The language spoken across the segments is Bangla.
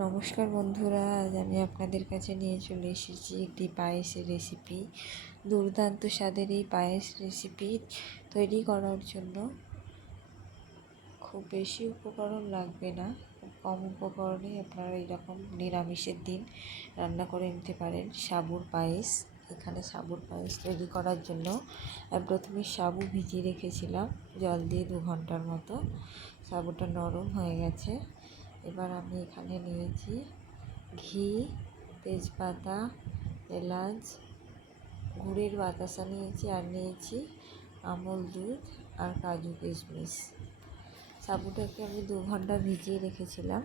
নমস্কার বন্ধুরা, আজ আমি আপনাদের কাছে নিয়ে চলে এসেছি একটি পায়েসের রেসিপি। দুর্দান্ত স্বাদের এই পায়েস রেসিপি তৈরি করার জন্য খুব বেশি উপকরণ লাগবে না, খুব কম উপকরণে আপনারা এইরকম নিরামিষের দিন রান্না করে নিতে পারেন। সাবুর পায়েস। এখানে সাবুর পায়েস তৈরি করার জন্য প্রথমে সাবু ভিজিয়ে রেখেছিলাম জল দিয়ে 2 ঘন্টার মতো। সাবুটা নরম হয়ে গেছে। এবার আমি এখানে নিয়েছি ঘি, তেজপাতা, এলাচ, গুড়ের বাতাসা নিয়েছি, আর নিয়েছি আমল দুধ আর কাজু কিশমিশ। সাবুটাকে আমি 2 ঘন্টা ভিজিয়ে রেখেছিলাম।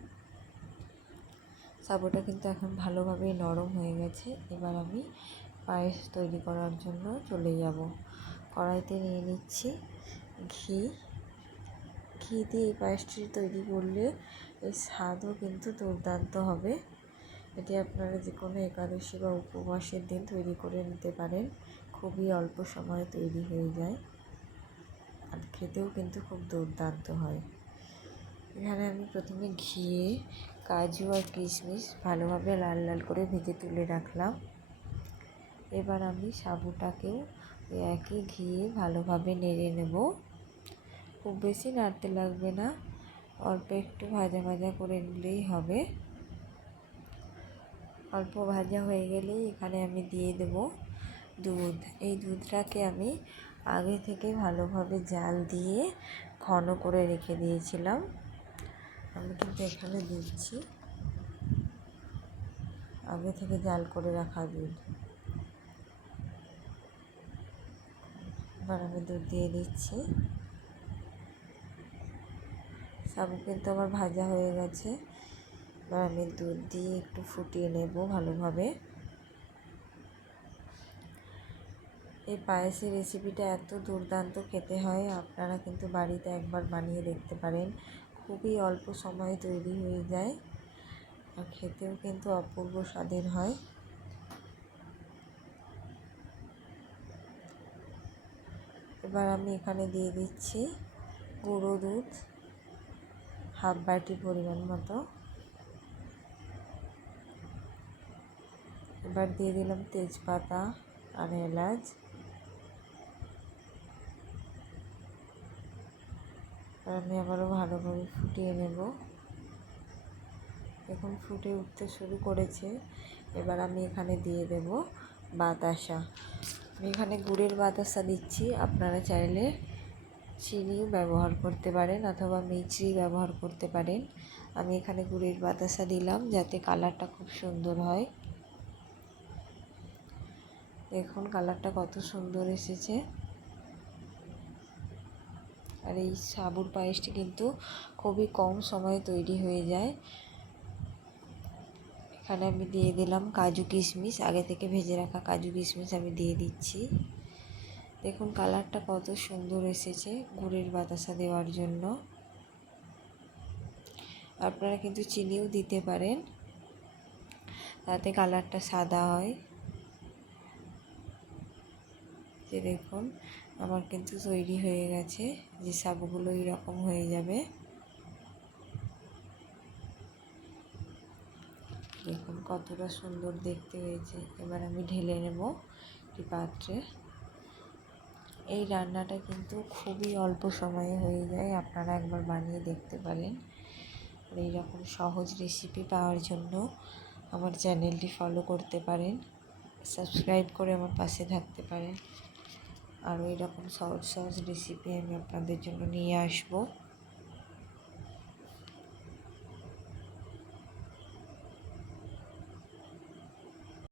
সাবুটা কিন্তু এখন ভালোভাবে নরম হয়ে গেছে। এবার আমি পায়েস তৈরি করার জন্য চলে যাব। কড়াইতে নিয়ে নিচ্ছি ঘি। ঘি দিয়ে এই পায়েসটি তৈরি করলে এর স্বাদও কিন্তু দুর্দান্ত হবে। এটি আপনারা যে কোনো একাদশী বা উপবাসের দিন তৈরি করে নিতে পারেন। খুবই অল্প সময়ে তৈরি হয়ে যায়, আর খেতেও কিন্তু খুব দুর্দান্ত হয়। এখানে আমি প্রথমে ঘিয়ে কাজু আর কিশমিশ ভালোভাবে লাল লাল করে ভেজে তুলে রাখলাম। এবার আমি সাবুটাকেও একই ঘিয়ে ভালোভাবে নেড়ে নেব। খুব বেশি নাড়তে লাগবে না, অল্প একটু ভাজা ভাজা করে নিলেই হবে। অল্প ভাজা হয়ে গেলেই এখানে আমি দিয়ে দেব দুধ। এই দুধটাকে আমি আগে থেকে ভালোভাবে জাল দিয়ে ঘন করে রেখে দিয়েছিলাম। আমি কিন্তু এখানে দিচ্ছি আগে থেকে জাল করে রাখা দুধ। এবার আমি দুধ দিয়ে দিচ্ছি। সাবু কিন্তু আমার ভাজা হয়ে গেছে। এবার আমি দুধ দিয়ে একটু ফুটিয়ে নেব ভালোভাবে। এই পায়েসের রেসিপিটা এত দুর্দান্ত খেতে হয়, আপনারা কিন্তু বাড়িতে একবার বানিয়ে দেখতে পারেন। খুবই অল্প সময়ে তৈরি হয়ে যায়, আর খেতেও কিন্তু অপূর্ব স্বাদের হয়। এবার আমি এখানে দিয়ে দিচ্ছি গুঁড়ো দুধ, হাফ বাটি পরিমাণ মতো। এবার দিয়ে দিলাম তেজপাতা আর এলাচ। আমি আবারও ভালোভাবে ফুটিয়ে নেব। এখন ফুটে উঠতে শুরু করেছে। এবার আমি এখানে দিয়ে দেব বাতাসা। আমি এখানে গুড়ের বাতাসা দিচ্ছি, আপনারা চাইলে চিনিও ব্যবহার করতে পারেন অথবা মিছরি ব্যবহার করতে পারেন। আমি এখানে গুড়ের বাতাসা দিলাম যাতে কালারটা খুব সুন্দর হয়। দেখুন কালারটা কত সুন্দর এসেছে। আর এই সাবুর পায়েসটি কিন্তু খুবই কম সময়ে তৈরি হয়ে যায়। এখানে আমি দিয়ে দিলাম কাজু কিশমিশ, আগে থেকে ভেজে রাখা কাজু কিশমিশ আমি দিয়ে দিচ্ছি। দেখুন কালারটা কত সুন্দর এসেছে গুড়ের বাতাসা দেওয়ার জন্য। আপনারা কিন্তু চিনিও দিতে পারেন, তাতে কালারটা সাদা হয়। যে দেখুন আমার কিন্তু তৈরি হয়ে গেছে, যে সাবুগুলো এরকম হয়ে যাবে। দেখুন কতটা সুন্দর দেখতে হয়েছে। এবার আমি ঢেলে নেব একটি পাত্রে। এই রান্নাটা কিন্তু খুবই অল্প সময়ে হয়ে যায়, আপনারা একবার বানিয়ে দেখতে পারেন। আর এইরকম সহজ রেসিপি পাওয়ার জন্য আমার চ্যানেলটি ফলো করতে পারেন, সাবস্ক্রাইব করে আমার পাশে থাকতে পারেন। আরও এরকম সহজ সহজ রেসিপি আমি আপনাদের জন্য নিয়ে আসবো।